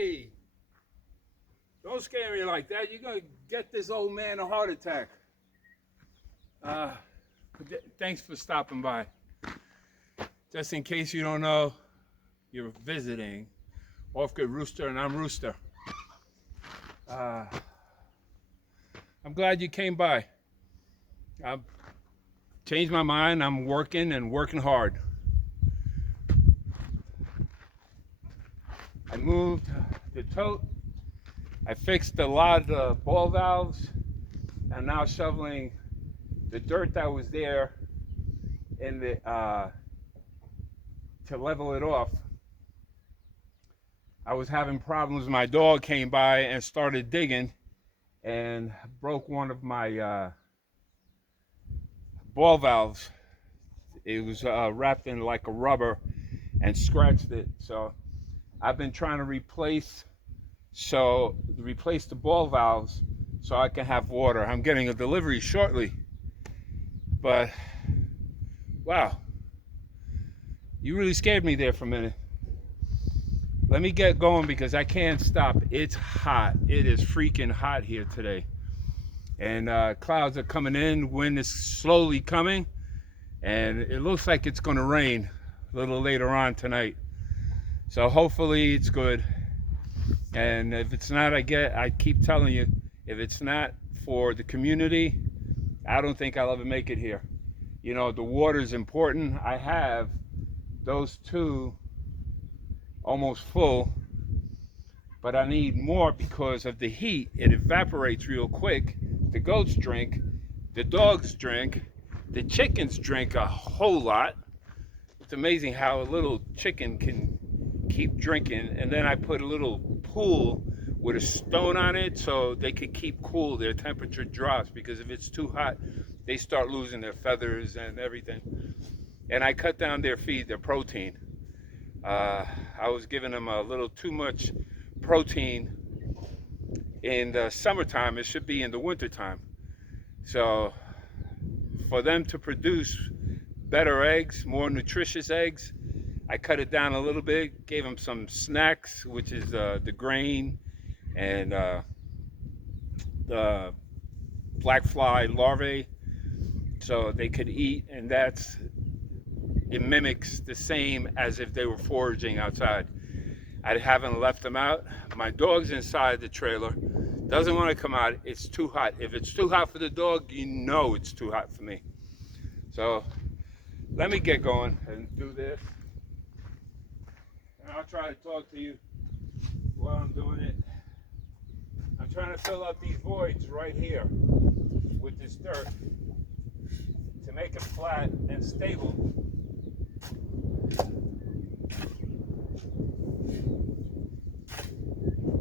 Hey, don't scare me like that. You're gonna get this old man a heart attack. Uh, Thanks for stopping by. Just in case you don't know, you're visiting Off Good Rooster, and I'm Rooster. Uh, I'm glad you came by. I've changed my mind. I'm working and working hard. I moved the tote. I fixed a lot of the ball valves. I'm now shoveling the dirt that was there in the to level it off. I was having problems. My dog came by and started digging and broke one of my ball valves. It was wrapped in like a rubber and scratched it. So I've been trying to replace the ball valves so I can have water. I'm getting a delivery shortly. But wow, you really scared me there for a minute. Let me get going because I can't stop. It's hot. It is freaking hot here today. And clouds are coming in. Wind is slowly coming. And it looks like it's going to rain a little later on tonight. So hopefully it's good. And if it's not, I keep telling you, if it's not for the community, I don't think I'll ever make it here. You know, the water is important. I have those two almost full, but I need more because of the heat. It evaporates real quick. The goats drink, the dogs drink, the chickens drink a whole lot. It's amazing how a little chicken can keep drinking. And then I put a little pool with a stone on it so they could keep cool. Their temperature drops because if it's too hot, they start losing their feathers and everything. And I cut down their feed, their protein. I was giving them a little too much protein in the summertime. It should be in the wintertime. So for them to produce better eggs, more nutritious eggs, I cut it down a little bit, gave them some snacks, which is the grain and the black fly larvae, so they could eat, and it mimics the same as if they were foraging outside. I haven't left them out. My dog's inside the trailer, doesn't want to come out. It's too hot. If it's too hot for the dog, you know it's too hot for me. So let me get going and do this. And I'll try to talk to you while I'm doing it. I'm trying to fill up these voids right here with this dirt to make it flat and stable.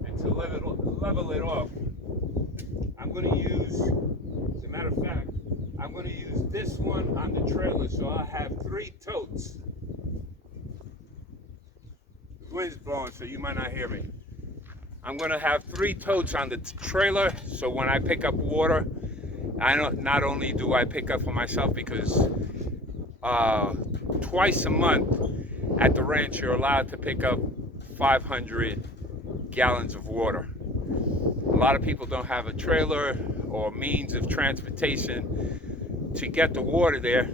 And to level it off. I'm going to use, as a matter of fact, I'm going to use this one on the trailer, so I'll have 3 totes. The wind's blowing, so you might not hear me. I'm going to have 3 totes on the trailer, so when I pick up water, not only do I pick up for myself, because twice a month at the ranch you're allowed to pick up 500 gallons of water. A lot of people don't have a trailer or means of transportation to get the water there.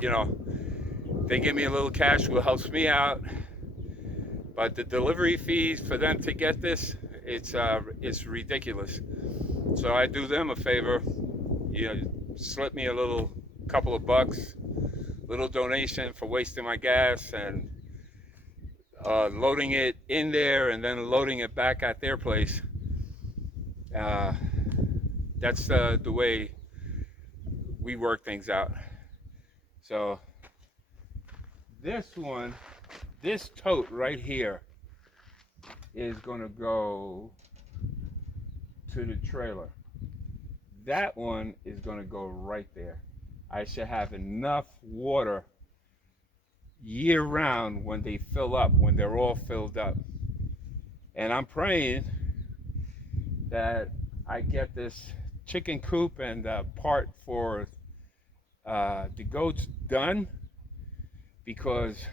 You know, they give me a little cash, which helps me out. But the delivery fees for them to get this, it's ridiculous. So I do them a favor, you know, slip me a little couple of bucks, little donation for wasting my gas and loading it in there and then loading it back at their place. That's the way we work things out. So this tote right here is going to go to the trailer. That one is going to go right there. I should have enough water year round when they fill up, when they're all filled up. And I'm praying that I get this chicken coop and part for the goats done, because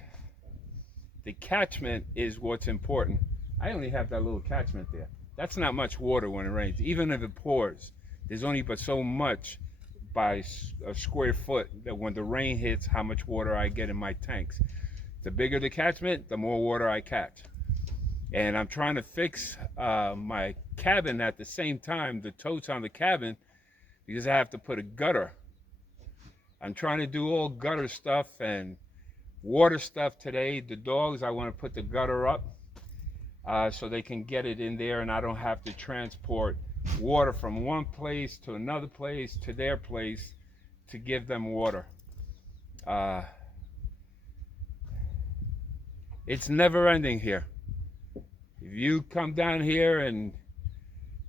the catchment is what's important. I only have that little catchment there. That's not much water when it rains. Even if it pours, there's only but so much by a square foot that when the rain hits, how much water I get in my tanks. The bigger the catchment, the more water I catch. And I'm trying to fix my cabin at the same time, the totes on the cabin, because I have to put a gutter. I'm trying to do all gutter stuff and water stuff today. The dogs, I want to put the gutter up so they can get it in there and I don't have to transport water from one place to another place to their place to give them water. It's never ending here. If you come down here and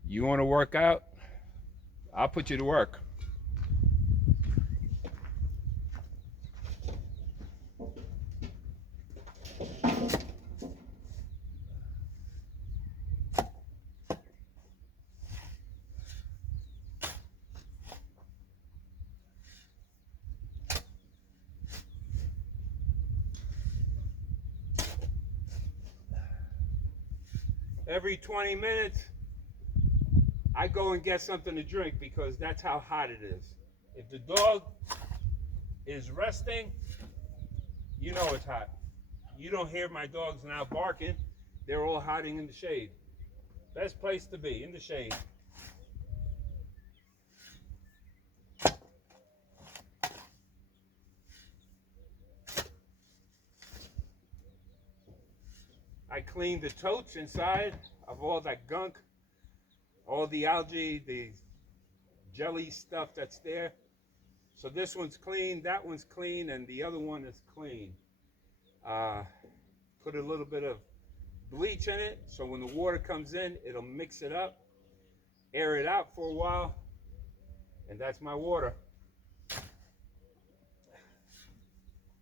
you want to work out, I'll put you to work. Every 20 minutes, I go and get something to drink because that's how hot it is. If the dog is resting, you know it's hot. You don't hear my dogs now barking. They're all hiding in the shade. Best place to be, in the shade. I cleaned the totes inside of all that gunk, all the algae, the jelly stuff that's there. So this one's clean, that one's clean, and the other one is clean. Put a little bit of bleach in it, so when the water comes in, it'll mix it up, air it out for a while, and that's my water.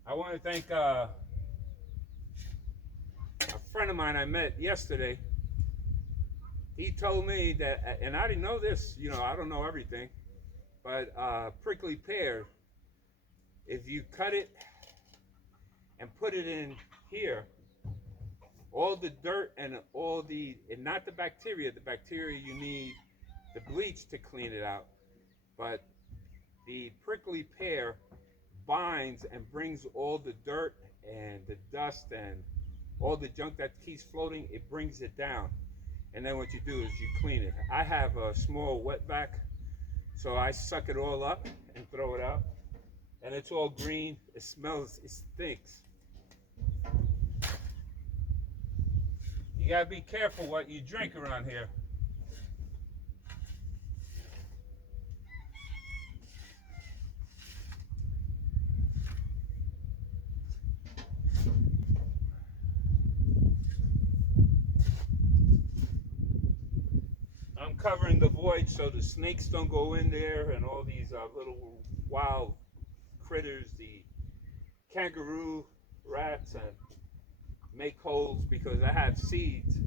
I want to thank a friend of mine I met yesterday. He told me that, and I didn't know this, you know, I don't know everything, but prickly pear, if you cut it and put it in here, all the dirt and all the, and not the bacteria you need the bleach to clean it out, but the prickly pear binds and brings all the dirt and the dust and all the junk that keeps floating, it brings it down. And then what you do is you clean it. I have a small wetback, so I suck it all up and throw it out. And it's all green, it smells, it stinks. You gotta be careful what you drink around here. I'm covering the void so the snakes don't go in there and all these little wild critters, the kangaroo rats, and make holes because I have seeds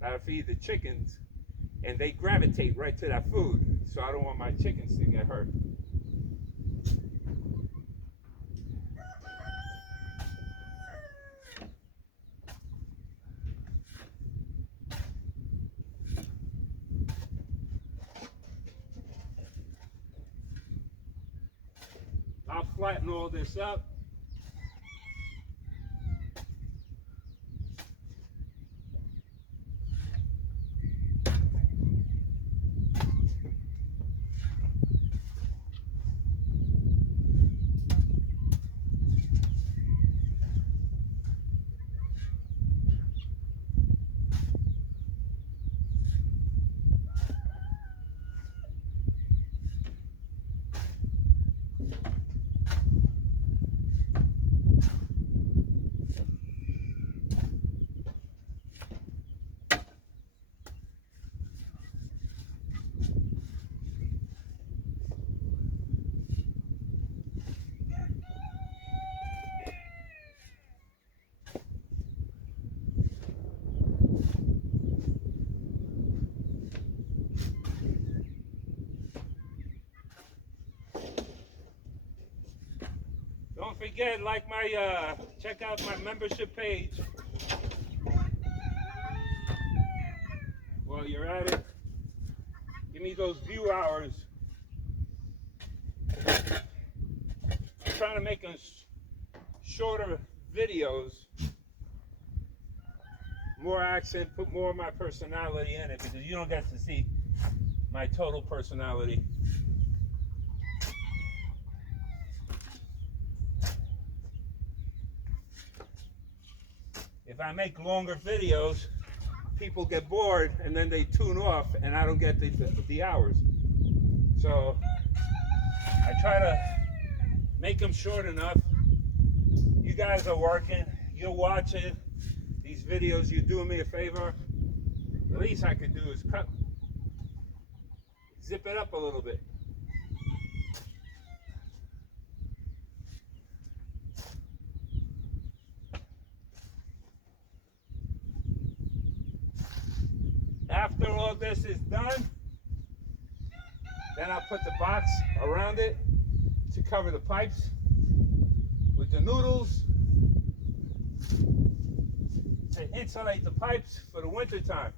that I feed the chickens and they gravitate right to that food, so I don't want my chickens to get hurt. I'll flatten all this up. Don't forget, check out my membership page. while you're at it, give me those view hours. I'm trying to make them shorter videos, more accent, put more of my personality in it, because you don't get to see my total personality. If I make longer videos, people get bored and then they tune off and I don't get the hours. So I try to make them short enough. You guys are working, you're watching these videos, you're doing me a favor. The least I could do is zip it up a little bit. After all this is done, then I'll put the box around it to cover the pipes with the noodles to insulate the pipes for the winter time.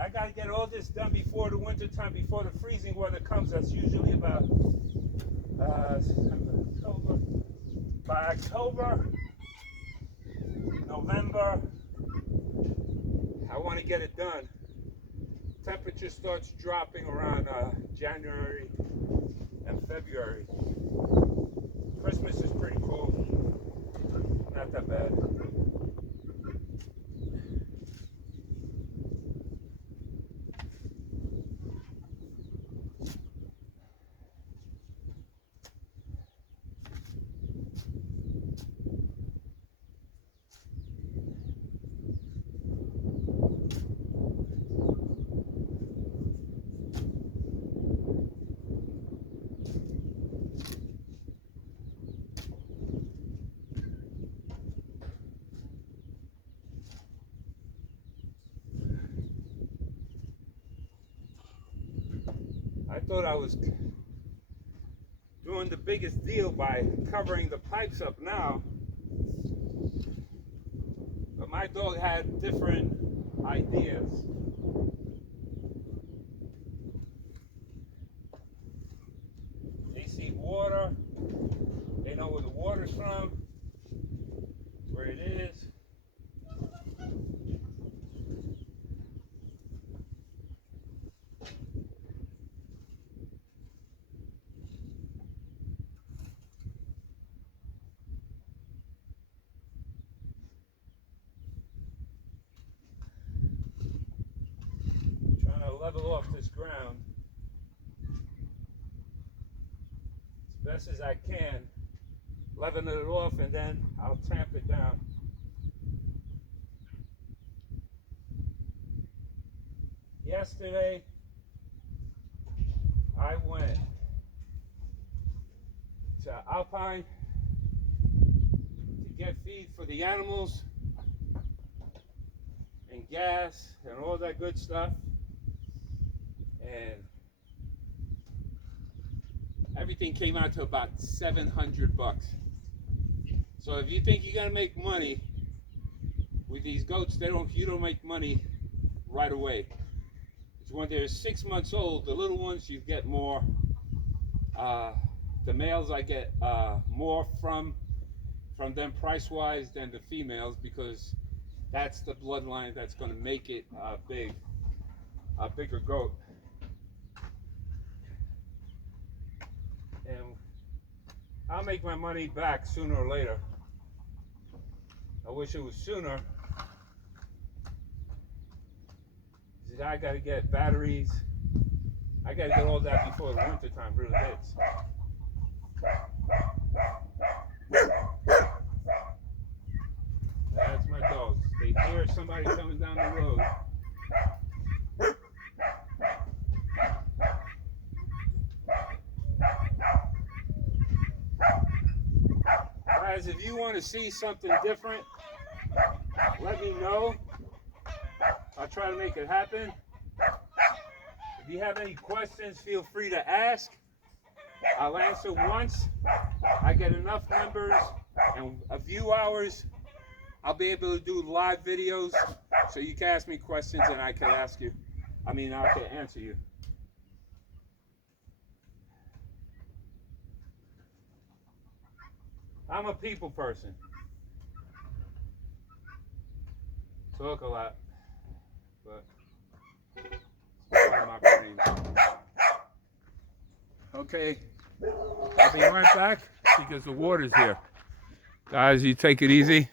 I got to get all this done before the winter time, before the freezing weather comes. That's usually about October. By October, November, I want to get it done. Temperature starts dropping around January and February. Christmas is pretty cool. Not that bad. I thought I was doing the biggest deal by covering the pipes up now, but my dog had different ideas. They see water, they know where the water's from, where it is. Level off this ground as best as I can, leveling it off, and then I'll tamp it down. Yesterday I went to Alpine to get feed for the animals and gas and all that good stuff. And everything came out to about $700. So if you think you're gonna make money with these goats, you don't make money right away. It's when they're 6 months old, the little ones you get more. The males I get more from them price-wise than the females, because that's the bloodline that's gonna make it a bigger goat. And I'll make my money back sooner or later. I wish it was sooner. I gotta get batteries. I gotta get all that before the winter time really hits. That's my dogs. They hear somebody coming down the road. Guys, if you want to see something different, let me know. I'll try to make it happen. If you have any questions, feel free to ask. I'll answer once I get enough members and a view hours. I'll be able to do live videos, so you can ask me questions and I can ask you. I can answer you. I'm a people person. Talk a lot, but it's part of my brain. Okay, I'll be right back because the water's here. Guys, you take it easy.